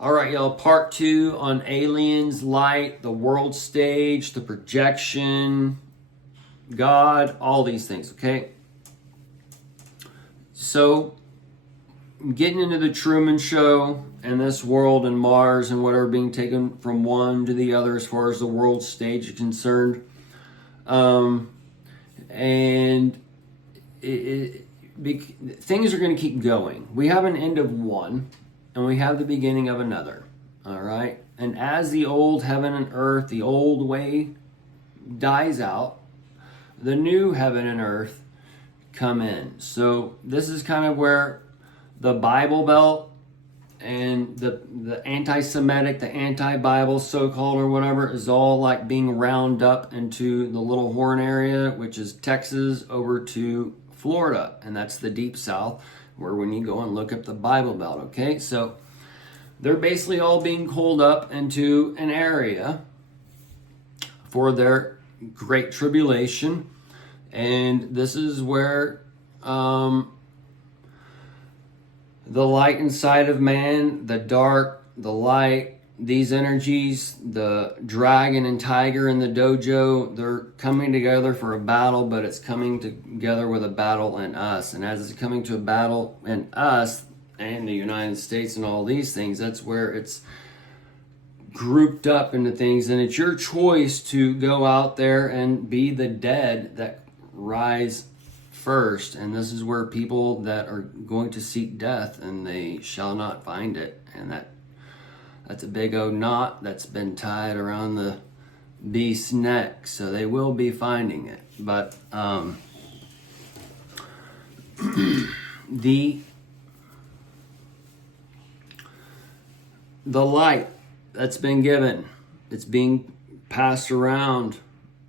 All right, y'all, part 2 on aliens, light, the world stage, the projection, God, all these things, okay? So, getting into the Truman Show and this world and Mars and whatever being taken from one to the other as far as the world stage is concerned. Things are going to keep going. We have an end of one, and we have the beginning of another. All right? And as the old heaven and earth, the old way dies out, the new heaven and earth come in. So this is kind of where the Bible Belt and the anti-Semitic, the anti-Bible so-called or whatever is all like being round up into the Little Horn area, which is Texas over to Florida. And that's the deep south, where when you go and look up the Bible Belt, okay? So they're basically all being pulled up into an area for their great tribulation. And this is where the light inside of man, the dark, the light, these energies, the dragon and tiger in the dojo, they're coming together for a battle, but it's coming together with a battle in us. And as it's coming to a battle in us and the United States and all these things, that's where it's grouped up into things. And it's your choice to go out there and be the dead that rise first. And this is where people that are going to seek death and they shall not find it. And that's a big old knot that's been tied around the beast's neck, so they will be finding it. But the light that's been given, it's being passed around,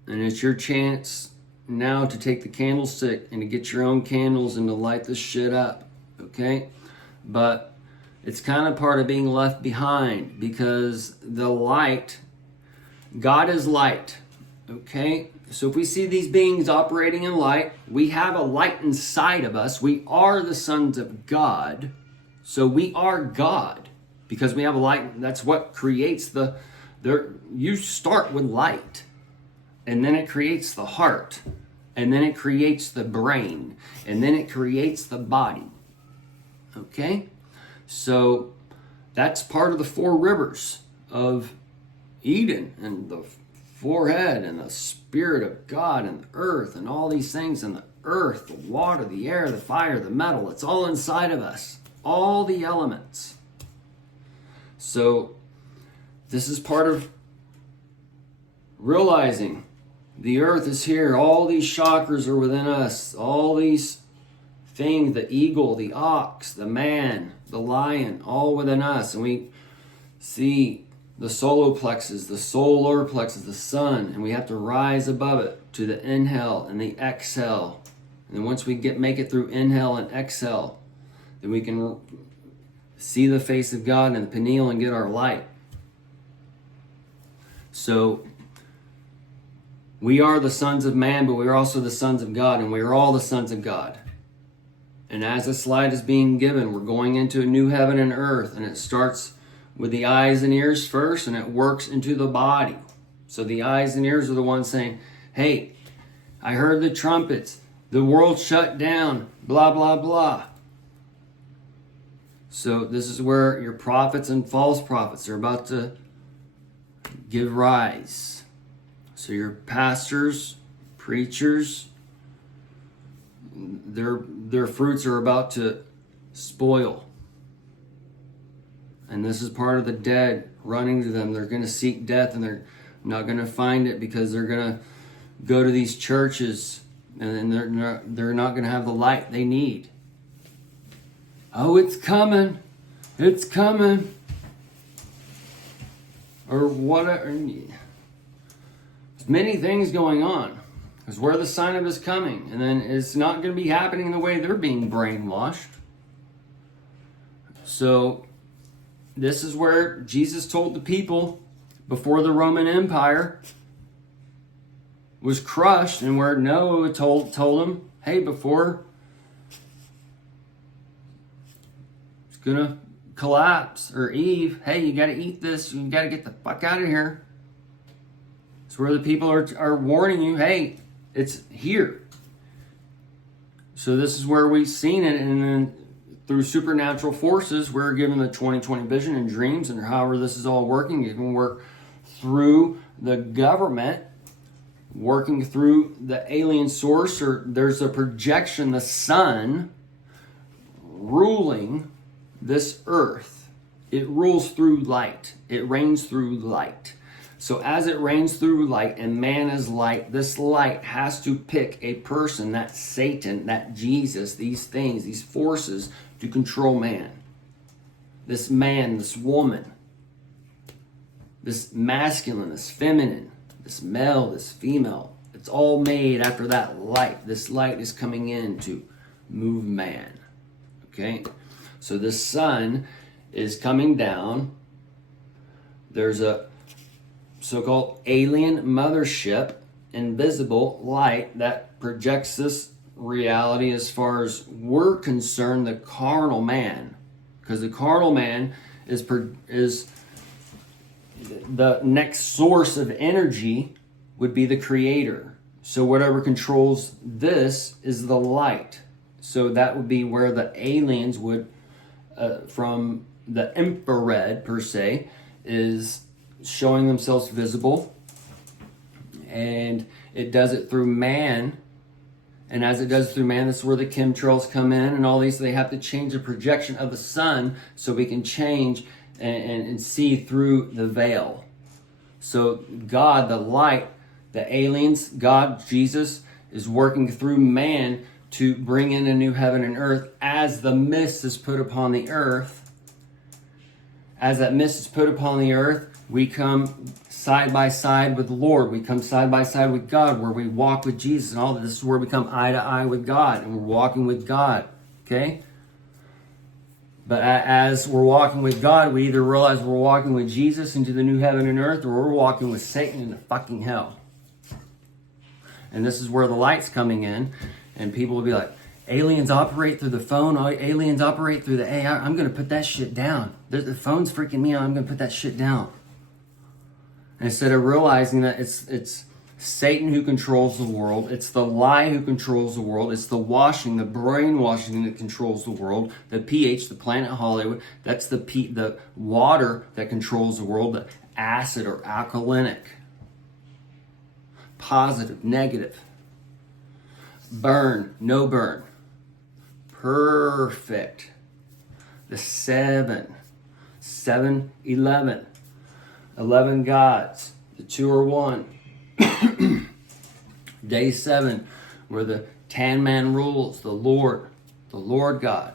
and it's your chance now to take the candlestick and to get your own candles and to light this shit up, okay? But it's kind of part of being left behind, because the light, God is light, okay? So if we see these beings operating in light, we have a light inside of us. We are the sons of God. So we are God because we have a light. That's what creates you start with light, and then it creates the heart, and then it creates the brain, and then it creates the body, okay? So that's part of the 4 rivers of Eden, and the forehead, and the Spirit of God, and the earth, and all these things, and the earth, the water, the air, the fire, the metal. It's all inside of us, all the elements. So this is part of realizing the earth is here. All these chakras are within us. All these things, the eagle, the ox, the man, the lion, all within us. And we see the solar plexus, the solar plexus, the sun, and we have to rise above it to the inhale and the exhale. And then once we make it through inhale and exhale, then we can see the face of God in the pineal and get our light. So we are the sons of man, but we are also the sons of God, and we are all the sons of God. And as this light is being given, we're going into a new heaven and earth, and it starts with the eyes and ears first, and it works into the body. So the eyes and ears are the ones saying, hey, I heard the trumpets, the world shut down, blah, blah, blah. So this is where your prophets and false prophets are about to give rise. So your pastors, preachers, their fruits are about to spoil. And this is part of the dead running to them. They're going to seek death, and they're not going to find it because they're going to go to these churches, and they're not going to have the light they need. Oh, it's coming. It's coming. Or whatever. There's many things going on. Because where the sign of is coming. And then it's not going to be happening the way they're being brainwashed. So this is where Jesus told the people before the Roman Empire was crushed, and where Noah told them, hey, before it's going to collapse, or Eve, hey, you got to eat this. You got to get the fuck out of here. It's where the people are warning you, hey, it's here. So this is where we've seen it, and then through supernatural forces, we're given the 2020 vision and dreams, and however this is all working. It can work through the government, working through the alien source, or there's a projection, the sun, ruling this earth. It rules through light. It reigns through light. So as it reigns through light, and man is light, this light has to pick a person, that Satan, that Jesus, these things, these forces, to control man. This man, this woman, this masculine, this feminine, this male, this female. It's all made after that light. This light is coming in to move man. Okay? So the sun is coming down. There's a so-called alien mothership, invisible light that projects this reality as far as we're concerned, the carnal man. Because the carnal man is the next source of energy would be the creator. So whatever controls this is the light. So that would be where the aliens would, from the infrared per se, is showing themselves visible. And it does it through man. And as it does through man, this is where the chemtrails come in and all these. They have to change the projection of the sun so we can change and see through the veil. So God, the light, the aliens, God, Jesus, is working through man to bring in a new heaven and earth as the mist is put upon the earth. As that mist is put upon the earth, we come side by side with the Lord. We come side by side with God, where we walk with Jesus and all that. This is where we come eye to eye with God, and we're walking with God. Okay? But as we're walking with God, we either realize we're walking with Jesus into the new heaven and earth, or we're walking with Satan into fucking hell. And this is where the light's coming in, and people will be like, aliens operate through the phone, aliens operate through the AI. I'm going to put that shit down. The phone's freaking me out. I'm going to put that shit down. And instead of realizing that it's Satan who controls the world, it's the lie who controls the world, it's the washing, the brainwashing that controls the world, the pH, the planet Hollywood, that's the water that controls the world, the acid or alkalinic, positive, negative, burn, no burn, perfect, the 7-11, 11 gods, the 2 are 1. Day 7, where the Tan Man rules, the Lord God.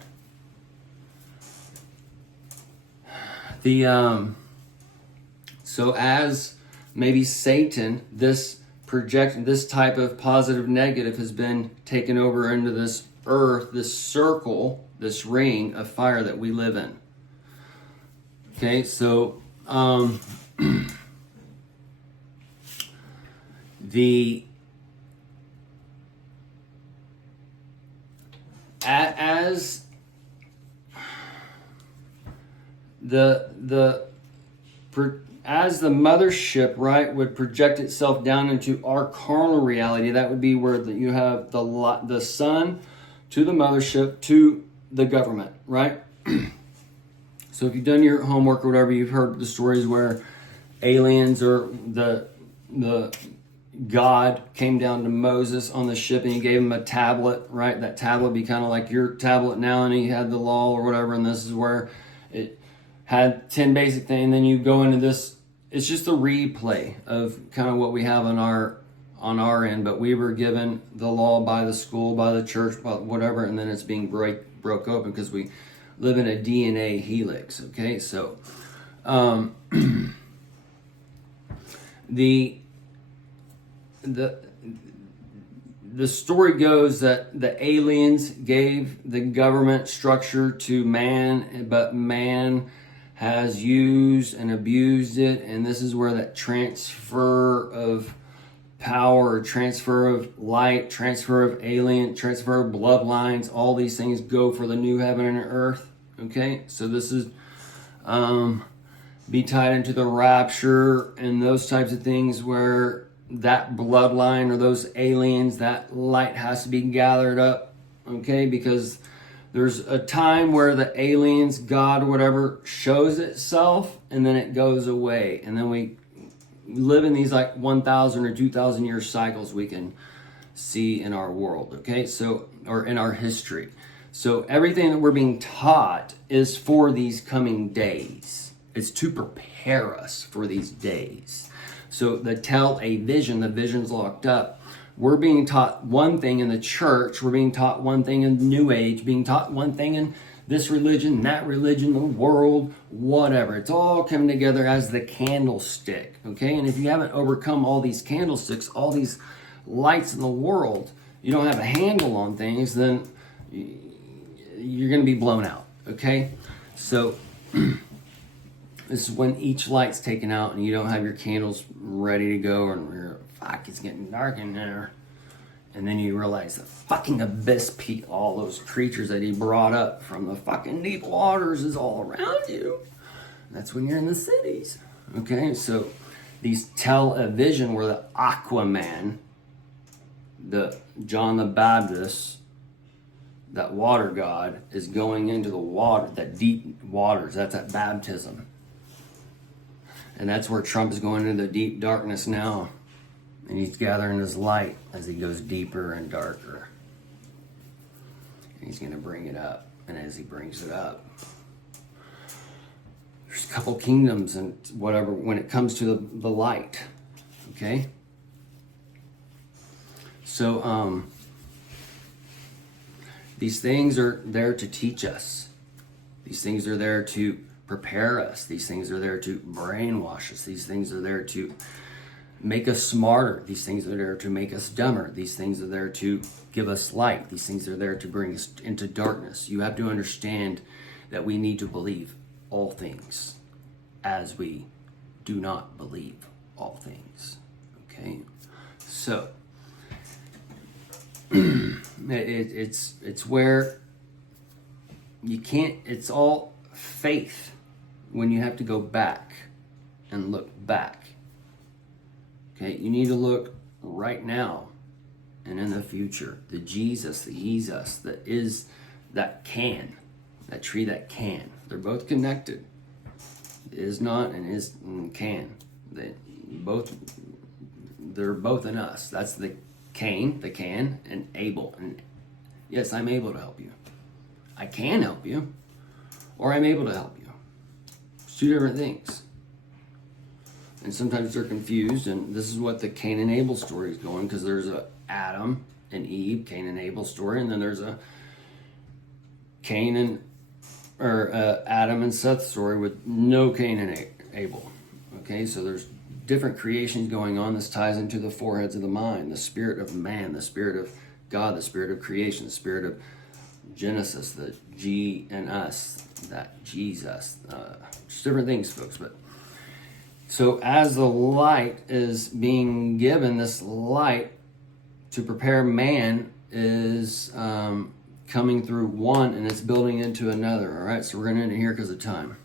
So as maybe Satan, this type of positive negative has been taken over into this earth, this circle, this ring of fire that we live in. Okay, so as the mothership, right, would project itself down into our carnal reality, that would be where you have the sun to the mothership to the government, right? So if you've done your homework or whatever, you've heard the stories where aliens or the God came down to Moses on the ship and he gave him a tablet, right? That tablet would be kind of like your tablet now, and he had the law or whatever, and this is where it had 10 basic things, and then you go into this. It's just a replay of kind of what we have on our end, but we were given the law by the school, by the church, by whatever, and then it's being broke open because we live in a DNA helix, okay? So the story goes that the aliens gave the government structure to man, but man has used and abused it, and this is where that transfer of power, transfer of light, transfer of alien, transfer of bloodlines, all these things go for the new heaven and earth. Okay, so this is be tied into the rapture and those types of things, where that bloodline or those aliens, that light has to be gathered up, okay? Because there's a time where the aliens, God, whatever, shows itself, and then it goes away. And then we live in these like 1,000 or 2,000 year cycles we can see in our world, okay? So, or in our history. So everything that we're being taught is for these coming days. It's to prepare us for these days. So the tell-a-vision, the vision's locked up. We're being taught one thing in the church. We're being taught one thing in the New Age, being taught one thing in this religion, that religion, the world, whatever. It's all coming together as the candlestick, okay? And if you haven't overcome all these candlesticks, all these lights in the world, you don't have a handle on things, then you're going to be blown out, okay? So this is when each light's taken out and you don't have your candles ready to go, and you're, fuck, it's getting dark in there. And then you realize the fucking abyss, all those creatures that he brought up from the fucking deep waters is all around you. That's when you're in the cities, okay? So these tell-a-vision where the Aquaman, the John the Baptist, that water god, is going into the water, that deep waters. That's that baptism. And that's where Trump is going into the deep darkness now. And he's gathering his light as he goes deeper and darker. And he's going to bring it up. And as he brings it up, there's a couple kingdoms and whatever when it comes to the light. Okay? So, these things are there to teach us. These things are there to prepare us. These things are there to brainwash us. These things are there to make us smarter. These things are there to make us dumber. These things are there to give us light. These things are there to bring us into darkness. You have to understand that we need to believe all things as we do not believe all things. Okay? So, it's where you can't, it's all faith when you have to go back and look back. Okay, you need to look right now and in the future. The Jesus, the Jesus, that is, that can, that tree that can. They're both connected. Is not and is and can. They're both in us. That's the Cain, the can, and Abel. And yes, I'm able to help you. I can help you, or I'm able to help you. It's two different things. And sometimes they're confused, and this is what the Cain and Abel story is going, because there's a Adam and Eve, Cain and Abel story, and then there's a Adam and Seth story with no Cain and Abel. Okay, so there's different creations going on. This ties into the four heads of the mind, the spirit of man, the spirit of God, the spirit of creation, the spirit of Genesis, the G and us, that Jesus. Just different things, folks, but so as the light is being given, this light to prepare man is coming through one, and it's building into another. All right, so we're going to end it here because of time.